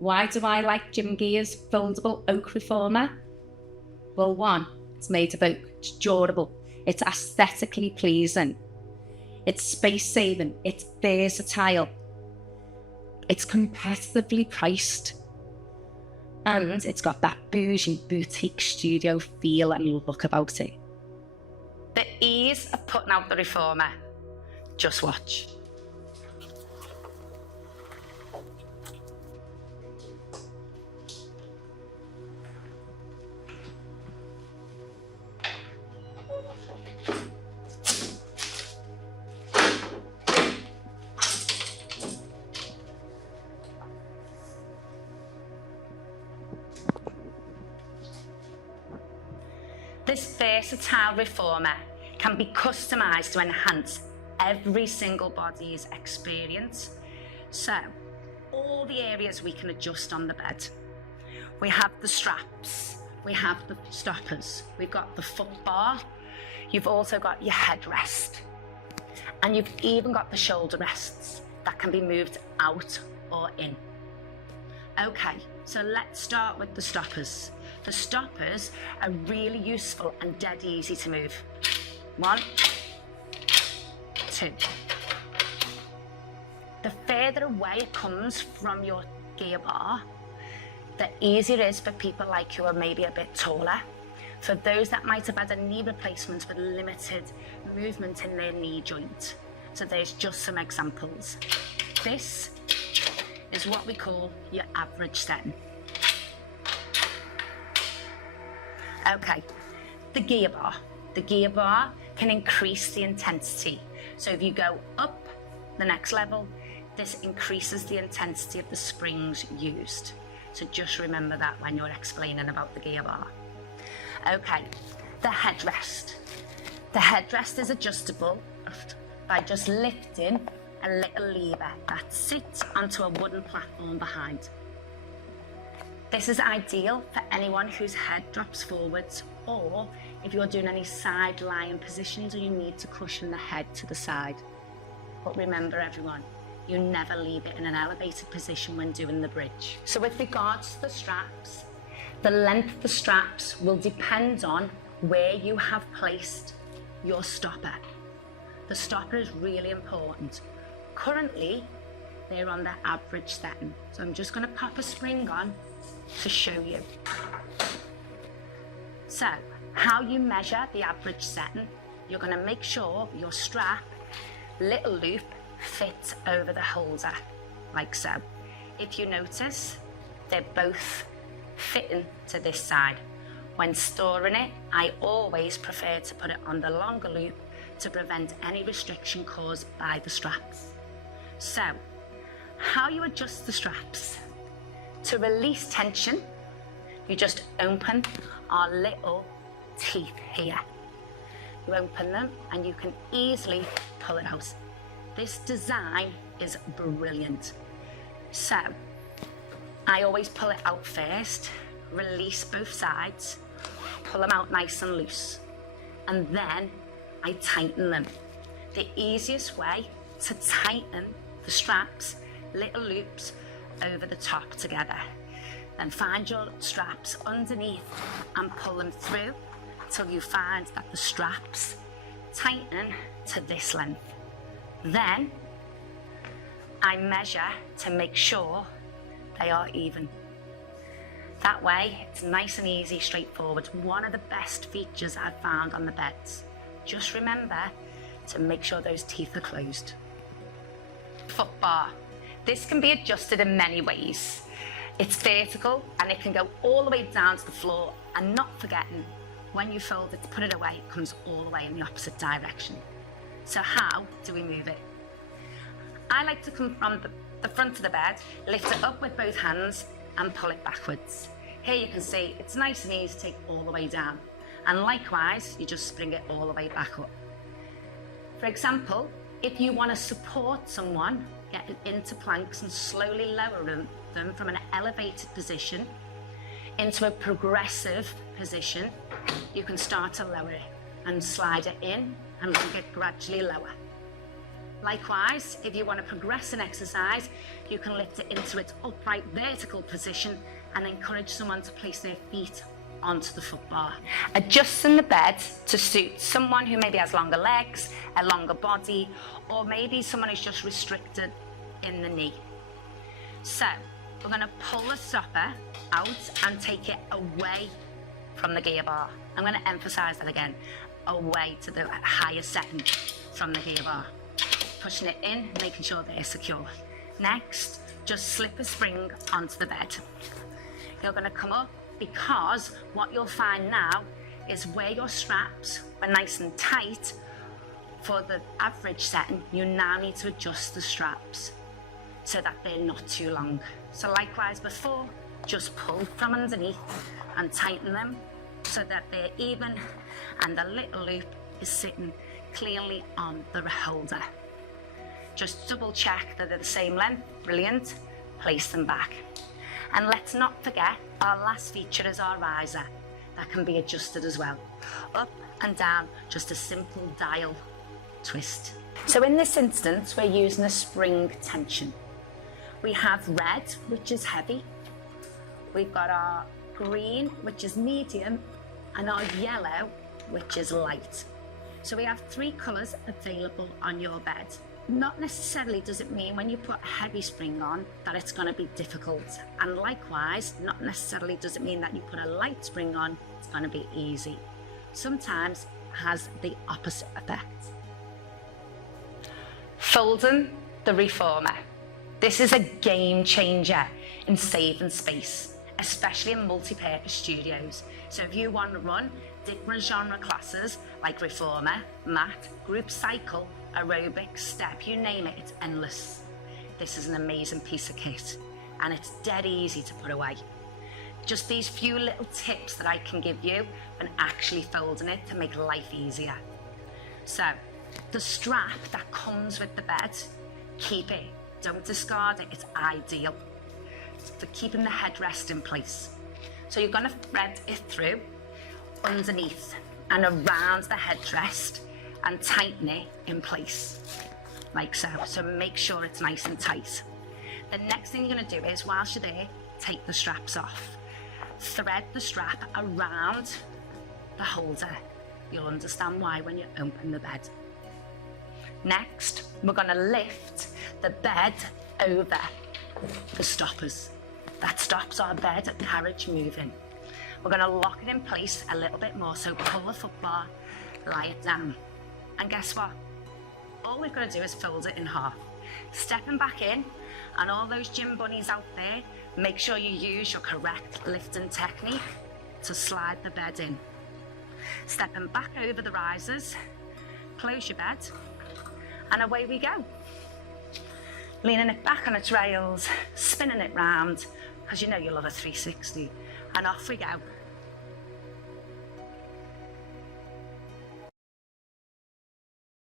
Why do I like Gym Gear's Foldable Oak Reformer? Well, one, it's made of oak, it's durable, it's aesthetically pleasing, it's space-saving, it's versatile, it's competitively priced, and it's got that bougie boutique studio feel and look about it. The ease of putting out the reformer, just watch. This versatile reformer can be customised to enhance every single body's experience. So, all the areas we can adjust on the bed. We have the straps, we have the stoppers, we've got the foot bar, you've also got your headrest, and you've even got the shoulder rests that can be moved out or in. Okay, so let's start with the stoppers. The stoppers are really useful and dead easy to move. 1, 2. The further away it comes from your gear bar, the easier it is for people like you who are maybe a bit taller. For those that might have had a knee replacement with limited movement in their knee joint. So there's just some examples. This is what we call your average setting. Okay, the gear bar. The gear bar can increase the intensity. So if you go up the next level, this increases the intensity of the springs used. So just remember that when you're explaining about the gear bar. Okay, the headrest. The headrest is adjustable by just lifting a little lever that sits onto a wooden platform behind. This is ideal for anyone whose head drops forwards, or if you're doing any side lying positions or you need to cushion the head to the side. But remember everyone, you never leave it in an elevated position when doing the bridge. So with regards to the straps, the length of the straps will depend on where you have placed your stopper. The stopper is really important. Currently, they're on the average setting. So I'm just going to pop a spring on to show you. So, how you measure the average setting, you're going to make sure your strap, little loop, fits over the holder, like so. If you notice, they're both fitting to this side. When storing it, I always prefer to put it on the longer loop to prevent any restriction caused by the straps. So, how you adjust the straps? To release tension, you just open our little teeth here. You open them and you can easily pull it out. This design is brilliant. So, I always pull it out first, release both sides, pull them out nice and loose, and then I tighten them. The easiest way to tighten the straps, little loops, over the top together. Then find your straps underneath and pull them through till you find that the straps tighten to this length. Then I measure to make sure they are even. That way it's nice and easy, straightforward. One of the best features I've found on the beds. Just remember to make sure those teeth are closed. Foot bar. This can be adjusted in many ways. It's vertical and it can go all the way down to the floor, and not forgetting, when you fold it to put it away, it comes all the way in the opposite direction. So how do we move it? I like to come from the front of the bed, lift it up with both hands and pull it backwards. Here you can see it's nice and easy to take all the way down. And likewise, you just bring it all the way back up. For example, if you want to support someone, get into planks and slowly lower them from an elevated position into a progressive position, you can start to lower it and slide it in and bring it gradually lower. Likewise, if you want to progress an exercise, you can lift it into its upright vertical position and encourage someone to place their feet onto the foot bar. Adjusting the bed to suit someone who maybe has longer legs, a longer body, or maybe someone who's just restricted in the knee. So we're going to pull the stopper out and take it away from the gear bar. I'm going to emphasize that again, away to the higher setting from the gear bar. Pushing it in, making sure they're secure. Next, just slip a spring onto the bed. You're going to come up, because what you'll find now is where your straps were nice and tight for the average setting, you now need to adjust the straps so that they're not too long. So likewise before, just pull from underneath and tighten them so that they're even and the little loop is sitting clearly on the holder. Just double check that they're the same length. Brilliant. Place them back. And let's not forget, our last feature is our riser that can be adjusted as well. Up and down, just a simple dial twist. So in this instance, we're using a spring tension. We have red, which is heavy. We've got our green, which is medium, and our yellow, which is light. So we have 3 colours available on your bed. Not necessarily does it mean when you put a heavy spring on that it's going to be difficult. And likewise, not necessarily does it mean that you put a light spring on, it's going to be easy. Sometimes it has the opposite effect. Folding the reformer. This is a game changer in saving space, especially in multi-purpose studios. So if you want to run different genre classes like reformer, mat, group cycle, aerobic, step, you name it, it's endless. This is an amazing piece of kit and it's dead easy to put away. Just these few little tips that I can give you when actually folding it to make life easier. So the strap that comes with the bed, keep it, don't discard it, it's ideal for keeping the headrest in place. So you're going to thread it through underneath and around the headrest and tighten it in place, like so. So make sure it's nice and tight. The next thing you're going to do is, whilst you're there, take the straps off. Thread the strap around the holder. You'll understand why when you open the bed. Next, we're going to lift the bed over the stoppers. That stops our bed carriage moving. We're going to lock it in place a little bit more, so pull the foot bar, lie it down. And guess what? All we've got to do is fold it in half. Stepping back in, and all those gym bunnies out there, make sure you use your correct lifting technique to slide the bed in. Stepping back over the risers, close your bed, and away we go. Leaning it back on its rails, spinning it round, because you know you love a 360, and off we go.